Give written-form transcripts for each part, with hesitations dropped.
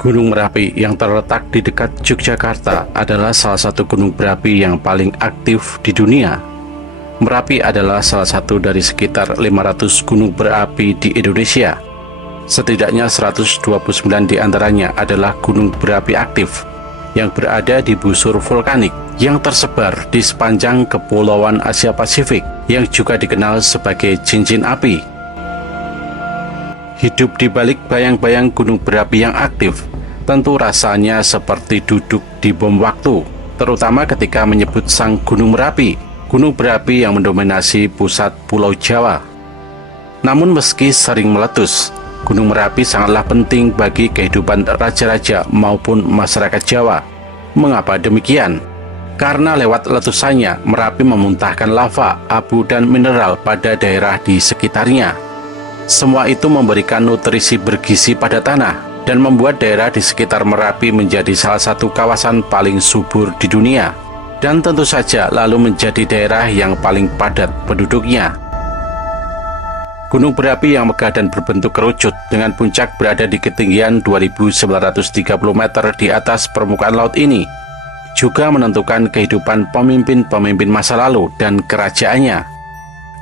Gunung Merapi yang terletak di dekat Yogyakarta adalah salah satu gunung berapi yang paling aktif di dunia. Merapi adalah salah satu dari sekitar 500 gunung berapi di Indonesia. Setidaknya 129 di antaranya adalah gunung berapi aktif yang berada di busur vulkanik yang tersebar di sepanjang Kepulauan Asia Pasifik yang juga dikenal sebagai cincin api. Hidup di balik bayang-bayang gunung berapi yang aktif tentu rasanya seperti duduk di bom waktu, terutama ketika menyebut sang Gunung Merapi, gunung berapi yang mendominasi pusat Pulau Jawa. Namun meski sering meletus, Gunung Merapi sangatlah penting bagi kehidupan raja-raja maupun masyarakat Jawa. Mengapa demikian? Karena lewat letusannya, Merapi memuntahkan lava, abu, dan mineral pada daerah di sekitarnya. Semua itu memberikan nutrisi bergizi pada tanah dan membuat daerah di sekitar Merapi menjadi salah satu kawasan paling subur di dunia, dan tentu saja lalu menjadi daerah yang paling padat penduduknya. Gunung berapi yang megah dan berbentuk kerucut dengan puncak berada di ketinggian 2.930 meter di atas permukaan laut ini juga menentukan kehidupan pemimpin-pemimpin masa lalu dan kerajaannya.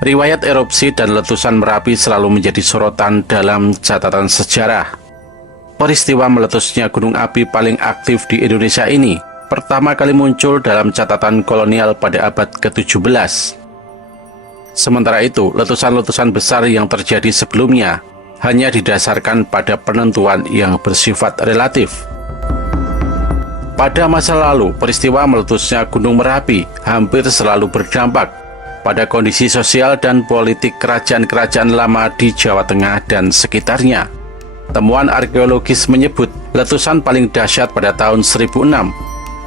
Riwayat erupsi dan letusan Merapi selalu menjadi sorotan dalam catatan sejarah. Peristiwa meletusnya gunung api paling aktif di Indonesia ini pertama kali muncul dalam catatan kolonial pada abad ke-17. Sementara itu, letusan-letusan besar yang terjadi sebelumnya hanya didasarkan pada penentuan yang bersifat relatif. Pada masa lalu, peristiwa meletusnya Gunung Merapi hampir selalu berdampak pada kondisi sosial dan politik kerajaan-kerajaan lama di Jawa Tengah dan sekitarnya. Temuan arkeologis menyebut letusan paling dahsyat pada tahun 1006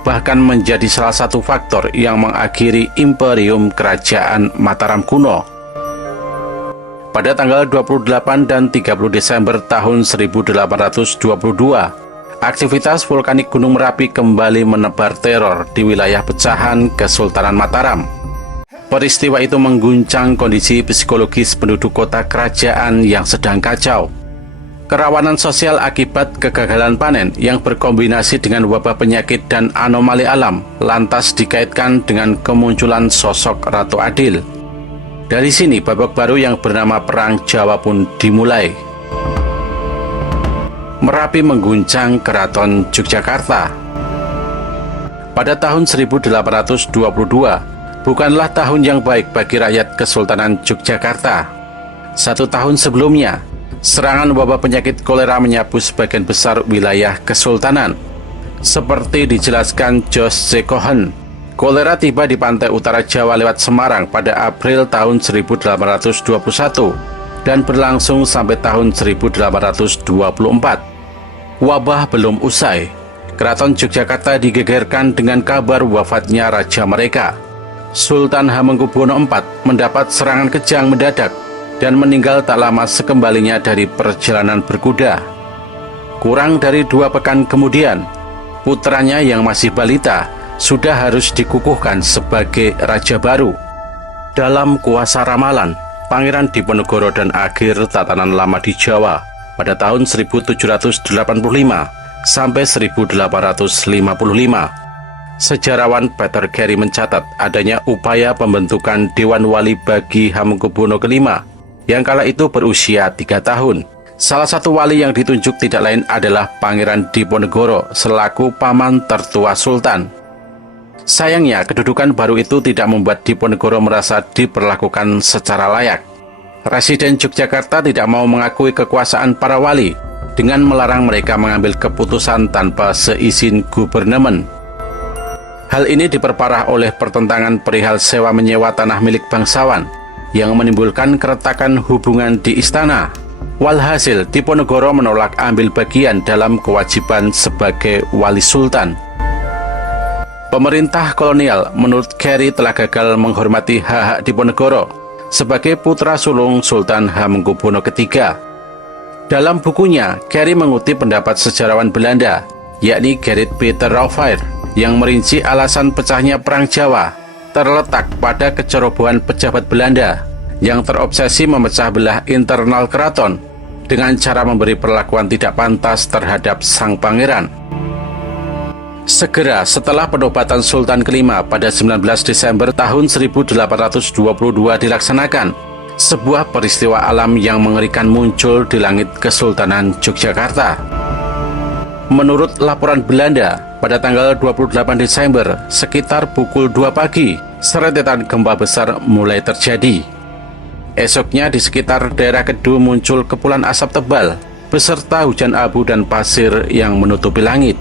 bahkan menjadi salah satu faktor yang mengakhiri imperium kerajaan Mataram kuno. Pada tanggal 28 dan 30 Desember tahun 1822, aktivitas vulkanik Gunung Merapi kembali menebar teror di wilayah pecahan Kesultanan Mataram. Peristiwa itu mengguncang kondisi psikologis penduduk kota kerajaan yang sedang kacau. Kerawanan sosial akibat kegagalan panen yang berkombinasi dengan wabah penyakit dan anomali alam lantas dikaitkan dengan kemunculan sosok Ratu Adil. Dari sini babak baru yang bernama Perang Jawa pun dimulai. Merapi mengguncang Keraton Yogyakarta. Pada tahun 1822, bukanlah tahun yang baik bagi rakyat Kesultanan Yogyakarta. 1 tahun sebelumnya, serangan wabah penyakit kolera menyapu sebagian besar wilayah Kesultanan. Seperti dijelaskan Jos C. Cohen, kolera tiba di pantai utara Jawa lewat Semarang pada April tahun 1821 dan berlangsung sampai tahun 1824. Wabah belum usai, Keraton Yogyakarta digegerkan dengan kabar wafatnya raja mereka. Sultan Hamengkubuwono IV mendapat serangan kejang mendadak dan meninggal tak lama sekembalinya dari perjalanan berkuda. Kurang dari 2 pekan kemudian, putranya yang masih balita sudah harus dikukuhkan sebagai raja baru. Dalam kuasa ramalan, Pangeran Diponegoro dan akhir tatanan lama di Jawa pada tahun 1785 sampai 1855. Sejarawan Peter Carey mencatat adanya upaya pembentukan Dewan Wali bagi Hamengkubuwono V yang kala itu berusia 3 tahun. Salah satu wali yang ditunjuk tidak lain adalah Pangeran Diponegoro selaku paman tertua Sultan. Sayangnya, kedudukan baru itu tidak membuat Diponegoro merasa diperlakukan secara layak. Residen Yogyakarta tidak mau mengakui kekuasaan para wali dengan melarang mereka mengambil keputusan tanpa seizin gubernemen. Hal ini diperparah oleh pertentangan perihal sewa menyewa tanah milik bangsawan yang menimbulkan keretakan hubungan di istana. Walhasil, Diponegoro menolak ambil bagian dalam kewajiban sebagai wali sultan. Pemerintah kolonial menurut Carey telah gagal menghormati hak-hak Diponegoro sebagai putra sulung Sultan Hamengkubuwono III. Dalam bukunya, Carey mengutip pendapat sejarawan Belanda, yakni Gerrit Peter Rauweijer, yang merinci alasan pecahnya Perang Jawa terletak pada kecerobohan pejabat Belanda yang terobsesi memecah belah internal keraton dengan cara memberi perlakuan tidak pantas terhadap sang pangeran. Segera setelah penobatan Sultan kelima pada 19 Desember tahun 1822 dilaksanakan, sebuah peristiwa alam yang mengerikan muncul di langit Kesultanan Yogyakarta. Menurut laporan Belanda, pada tanggal 28 Desember sekitar pukul 2 pagi, serentetan gempa besar mulai terjadi. Esoknya di sekitar daerah Kedu muncul kepulan asap tebal, beserta hujan abu dan pasir yang menutupi langit.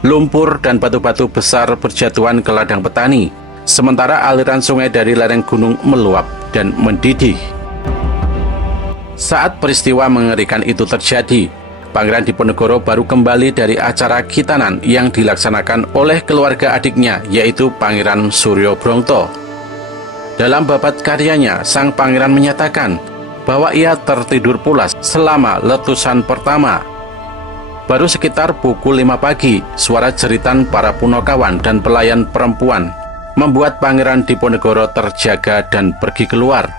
Lumpur dan batu-batu besar berjatuhan ke ladang petani, sementara aliran sungai dari lereng gunung meluap dan mendidih. Saat peristiwa mengerikan itu terjadi, Pangeran Diponegoro baru kembali dari acara khitanan yang dilaksanakan oleh keluarga adiknya, yaitu Pangeran Suryo Brongto. Dalam babat karyanya, sang pangeran menyatakan bahwa ia tertidur pulas selama letusan pertama. Baru sekitar pukul 5 pagi, suara jeritan para punokawan dan pelayan perempuan membuat Pangeran Diponegoro terjaga dan pergi keluar.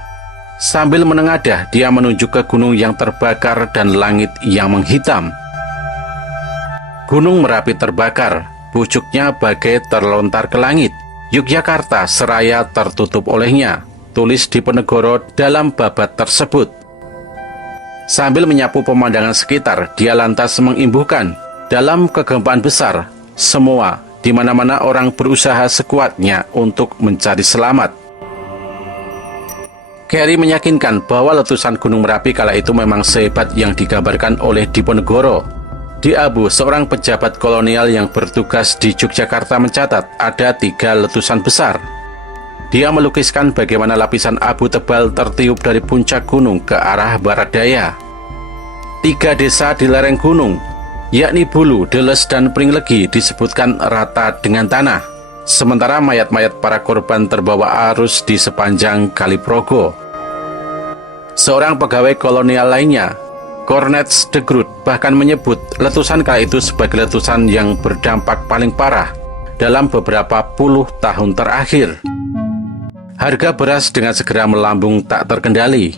Sambil menengadah, dia menunjuk ke gunung yang terbakar dan langit yang menghitam. Gunung Merapi terbakar, pucuknya bagai terlontar ke langit. Yogyakarta seraya tertutup olehnya, tulis Diponegoro dalam babat tersebut. Sambil menyapu pemandangan sekitar, dia lantas mengimbuhkan, dalam kegempaan besar, semua, di mana-mana orang berusaha sekuatnya untuk mencari selamat. Carey meyakinkan bahwa letusan Gunung Merapi kala itu memang sehebat yang digambarkan oleh Diponegoro. Di Abu, seorang pejabat kolonial yang bertugas di Yogyakarta mencatat ada 3 letusan besar. Dia melukiskan bagaimana lapisan abu tebal tertiup dari puncak gunung ke arah barat daya. 3 desa di lereng gunung, yakni Bulu, Deles, dan Pringlegi disebutkan rata dengan tanah, sementara mayat-mayat para korban terbawa arus di sepanjang Kali Progo. Seorang pegawai kolonial lainnya, Cornets de Groot, bahkan menyebut letusan kala itu sebagai letusan yang berdampak paling parah dalam beberapa puluh tahun terakhir. Harga beras dengan segera melambung tak terkendali,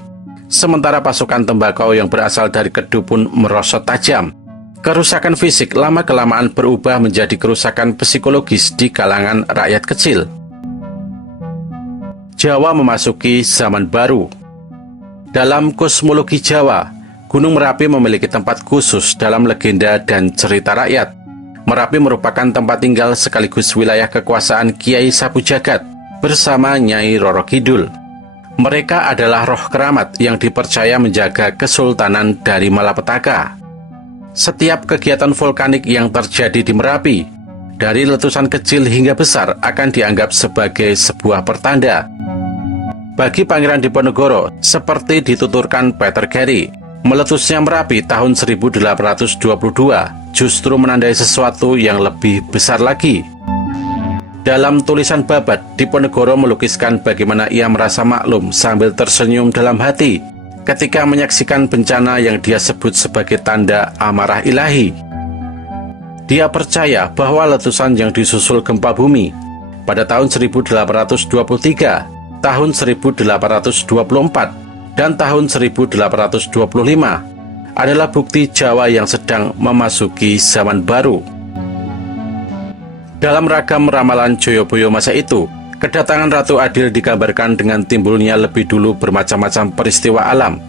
sementara pasokan tembakau yang berasal dari Kedu pun merosot tajam. Kerusakan fisik lama-kelamaan berubah menjadi kerusakan psikologis di kalangan rakyat kecil. Jawa memasuki zaman baru. Dalam kosmologi Jawa, Gunung Merapi memiliki tempat khusus dalam legenda dan cerita rakyat. Merapi merupakan tempat tinggal sekaligus wilayah kekuasaan Kiai Sapu Jagat bersama Nyai Roro Kidul. Mereka adalah roh keramat yang dipercaya menjaga kesultanan dari malapetaka. Setiap kegiatan vulkanik yang terjadi di Merapi, dari letusan kecil hingga besar, akan dianggap sebagai sebuah pertanda. Bagi Pangeran Diponegoro, seperti dituturkan Peter Carey, meletusnya Merapi tahun 1822 justru menandai sesuatu yang lebih besar lagi. Dalam tulisan babat, Diponegoro melukiskan bagaimana ia merasa maklum sambil tersenyum dalam hati ketika menyaksikan bencana yang dia sebut sebagai tanda amarah ilahi. Dia percaya bahwa letusan yang disusul gempa bumi pada tahun 1823, tahun 1824, dan tahun 1825 adalah bukti Jawa yang sedang memasuki zaman baru. Dalam ragam ramalan Joyoboyo masa itu, kedatangan Ratu Adil digambarkan dengan timbulnya lebih dulu bermacam-macam peristiwa alam,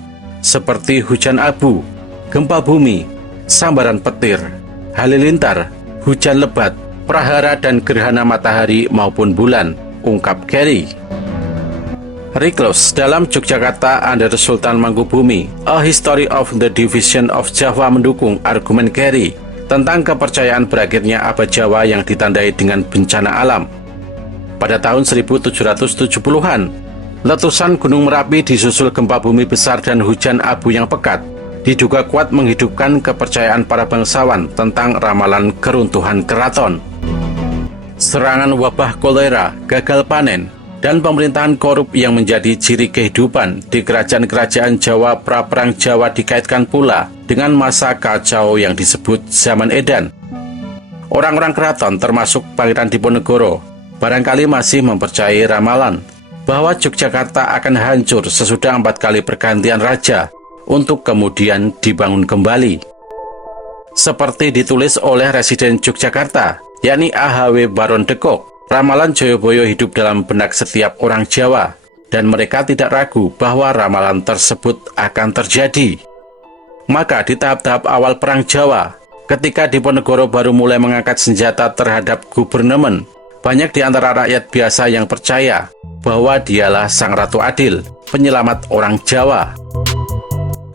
seperti hujan abu, gempa bumi, sambaran petir, halilintar, hujan lebat, prahara dan gerhana matahari maupun bulan, ungkap Carey. Reclus dalam Yogyakarta Under Sultan Mangkubumi, A History of the Division of Java mendukung argumen Carey tentang kepercayaan berakhirnya abad Jawa yang ditandai dengan bencana alam. Pada tahun 1770-an, letusan Gunung Merapi disusul gempa bumi besar dan hujan abu yang pekat, diduga kuat menghidupkan kepercayaan para bangsawan tentang ramalan keruntuhan keraton. Serangan wabah kolera, gagal panen, dan pemerintahan korup yang menjadi ciri kehidupan di kerajaan-kerajaan Jawa pra-perang Jawa dikaitkan pula dengan masa kacau yang disebut zaman Edan. Orang-orang keraton termasuk Pangeran Diponegoro barangkali masih mempercayai ramalan bahwa Yogyakarta akan hancur sesudah 4 kali pergantian raja untuk kemudian dibangun kembali. Seperti ditulis oleh Residen Yogyakarta, yakni AHW Baron Dekok, ramalan Joyoboyo hidup dalam benak setiap orang Jawa, dan mereka tidak ragu bahwa ramalan tersebut akan terjadi. Maka di tahap-tahap awal Perang Jawa, ketika Diponegoro baru mulai mengangkat senjata terhadap gubernemen, banyak di antara rakyat biasa yang percaya bahwa dialah Sang Ratu Adil, penyelamat orang Jawa.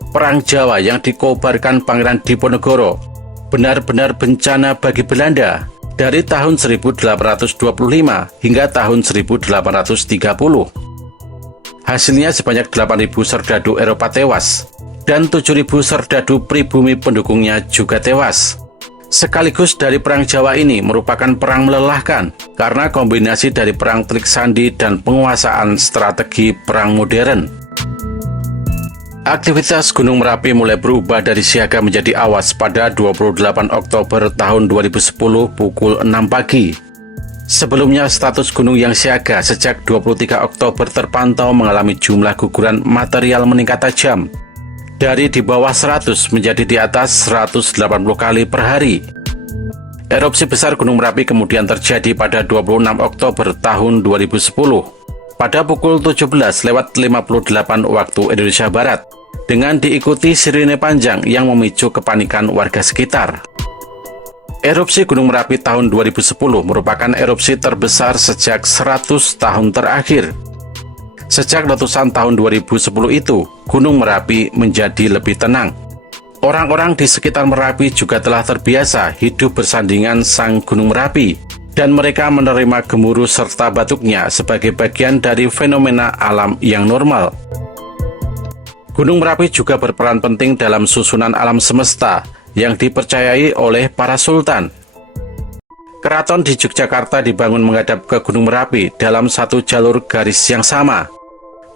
Perang Jawa yang dikobarkan Pangeran Diponegoro benar-benar bencana bagi Belanda dari tahun 1825 hingga tahun 1830. Hasilnya sebanyak 8.000 serdadu Eropa tewas, dan 7.000 serdadu pribumi pendukungnya juga tewas. Sekaligus dari Perang Jawa ini merupakan perang melelahkan karena kombinasi dari perang telik sandi dan penguasaan strategi perang modern. Aktivitas Gunung Merapi mulai berubah dari siaga menjadi awas pada 28 Oktober tahun 2010 pukul 6 pagi. Sebelumnya status gunung yang siaga sejak 23 Oktober terpantau mengalami jumlah guguran material meningkat tajam, dari di bawah 100 menjadi di atas 180 kali per hari. Erupsi besar Gunung Merapi kemudian terjadi pada 26 Oktober tahun 2010 pada pukul 17:58 waktu Indonesia Barat, dengan diikuti sirine panjang yang memicu kepanikan warga sekitar. Erupsi Gunung Merapi tahun 2010 merupakan erupsi terbesar sejak 100 tahun terakhir. Sejak letusan tahun 2010 itu, Gunung Merapi menjadi lebih tenang. Orang-orang di sekitar Merapi juga telah terbiasa hidup bersandingan Sang Gunung Merapi, dan mereka menerima gemuruh serta batuknya sebagai bagian dari fenomena alam yang normal. Gunung Merapi juga berperan penting dalam susunan alam semesta yang dipercayai oleh para sultan. Keraton di Yogyakarta dibangun menghadap ke Gunung Merapi dalam satu jalur garis yang sama.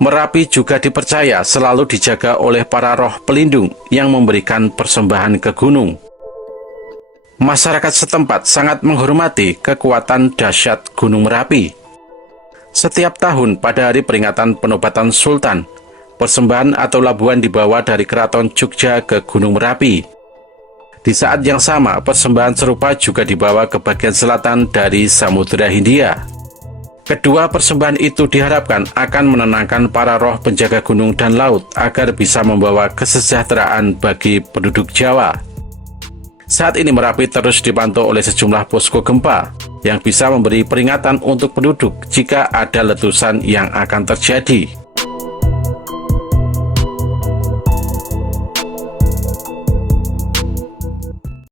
Merapi juga dipercaya selalu dijaga oleh para roh pelindung yang memberikan persembahan ke gunung. Masyarakat setempat sangat menghormati kekuatan dahsyat Gunung Merapi. Setiap tahun pada hari peringatan penobatan Sultan, persembahan atau labuhan dibawa dari Keraton Jogja ke Gunung Merapi. Di saat yang sama, persembahan serupa juga dibawa ke bagian selatan dari Samudra Hindia. Kedua persembahan itu diharapkan akan menenangkan para roh penjaga gunung dan laut agar bisa membawa kesejahteraan bagi penduduk Jawa. Saat ini Merapi terus dipantau oleh sejumlah posko gempa yang bisa memberi peringatan untuk penduduk jika ada letusan yang akan terjadi.